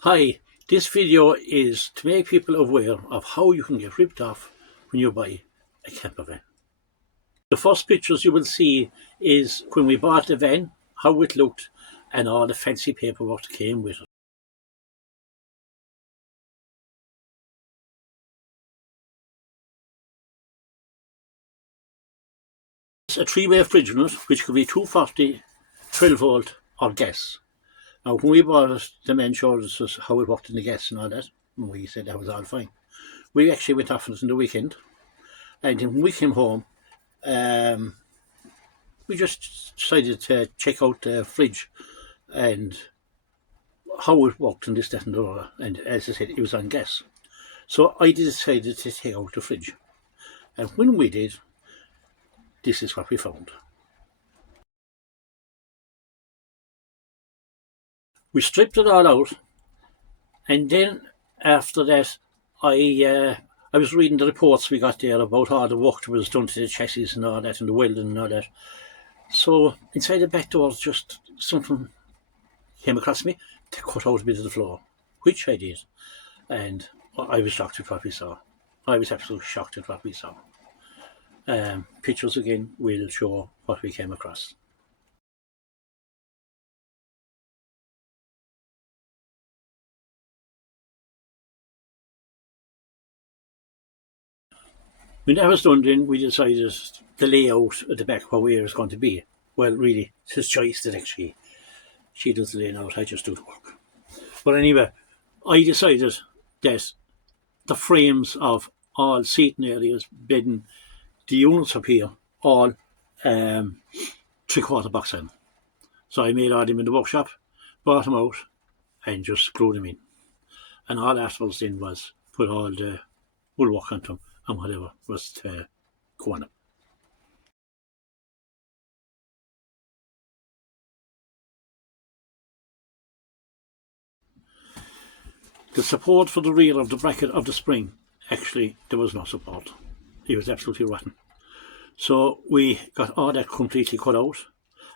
Hi, this video is to make people aware of how you can get ripped off when you buy a camper van. The first pictures you will see is when we bought the van, how it looked and all the fancy paperwork that came with it. It's a three-way fridge unit which could be 240, 12 volt or gas. Now when we bought it, the man showed us how it worked in the gas and all that, and we said that was all fine. We actually went off on it in the weekend, and when we came home, we just decided to check out the fridge and how it worked and this, that and the other. And as I said, it was on gas. So I decided to take out the fridge. And when we did, this is what we found. We stripped it all out, and then after that I was reading the reports we got there about all the work that was done to the chassis and all that and the welding and all that. So inside the back doors, just something came across me to cut out a bit of the floor, which I did, and I was shocked at what we saw. I was absolutely shocked at what we saw. Pictures again will show what we came across. When that was done, then we decided the layout at the back where it was going to be. Well, really, it's his choice that actually she does the layout, I just do the work. But anyway, I decided that the frames of all seating areas, bedding, the units up here, all 3/4 box in. So I made all them in the workshop, brought them out, and just screwed them in. And all afterwards then was put all the woodwork onto them and whatever was to go on them. The support for the rear of the bracket of the spring, actually there was no support. It was absolutely rotten. So we got all that completely cut out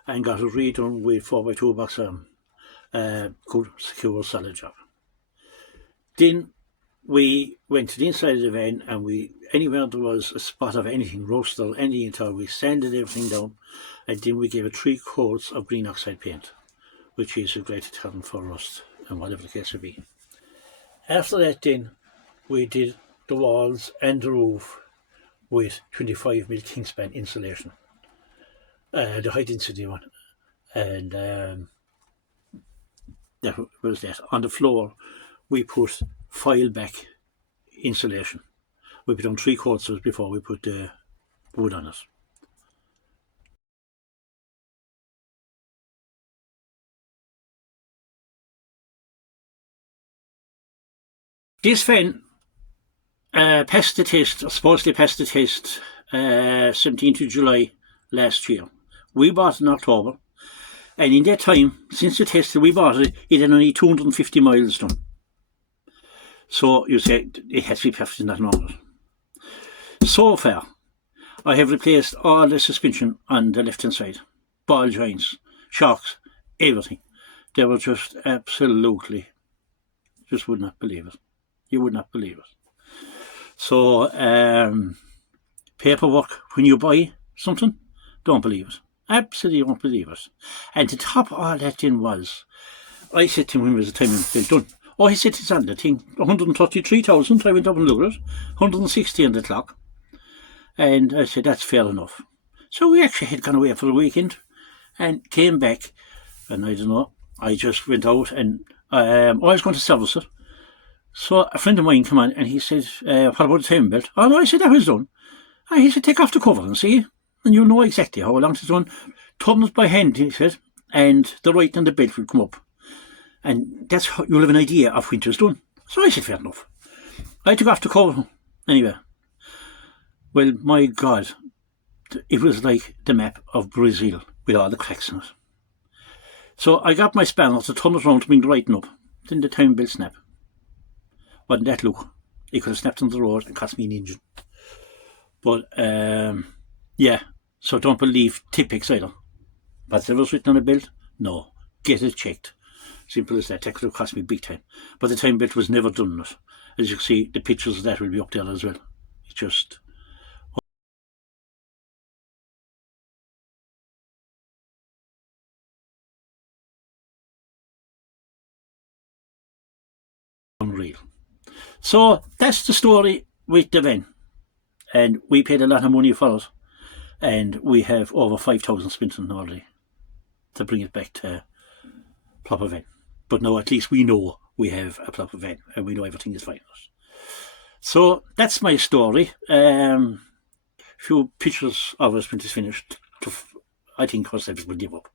and got it redone with 4x2 box good secure solid job. Then we went to the inside of the van, and anywhere there was a spot of anything, rust or anything at all, we sanded everything down, and then we gave it 3 coats of green oxide paint, which is a great deterrent for rust and whatever the case would be. After that then we did the walls and the roof with 25mm Kingspan insulation, the high density one, and that was that. On the floor we put file back insulation. We put on 3 coats of it before we put the wood on it. This fan passed the test, supposedly passed the test 17th of July last year. We bought it in October, and in that time, since the test we bought it, it had only 250 miles done. So you say it has to be perfect in that moment. So far, I have replaced all the suspension on the left hand side, ball joints, shocks, everything. They were just absolutely, just would not believe it. You would not believe it. So paperwork, when you buy something, don't believe it. Absolutely don't believe it. And to top all that in was, I said to him when it was the time it was done, oh, he said it's on the thing, 133,000, I went up and looked at it, 160 on the clock. And I said, that's fair enough. So we actually had gone away for the weekend and came back, and I don't know, I just went out and I was going to service it. So a friend of mine came on and he said, what about the timing belt? Oh no, I said that was done. And he said, take off the cover and see, and you'll know exactly how long it's done. Turn it by hand, he said, and the right and the belt will come up. And that's how you'll have an idea of when it's done. So I said, fair enough. I took off the cover. Anyway, well, my God, it was like the map of Brazil with all the cracks in it. So I got my spanner to turn it around to bring the writing up. Then the timing belt snap. Wasn't that look? It could have snapped on the road and cost me an engine. But yeah, so don't believe Tipex either. Whatever's written on the belt, no, get it checked. Simple as that. That could have cost me big time. But the time belt was never done. As you can see, the pictures of that will be up there as well. It's just unreal. So that's the story with the van. And we paid a lot of money for it. And we have over 5,000 spent on it already to bring it back to proper van. But now at least we know we have a proper van and we know everything is fine. So that's my story. Few pictures of us when it's finished. I think of course everybody give up.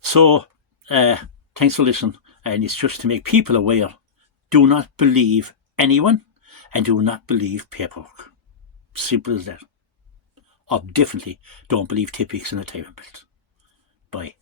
So thanks for listening. And it's just to make people aware. Do not believe anyone and do not believe paperwork. Simple as that. Or definitely don't believe Tipex in a time belt. Bye.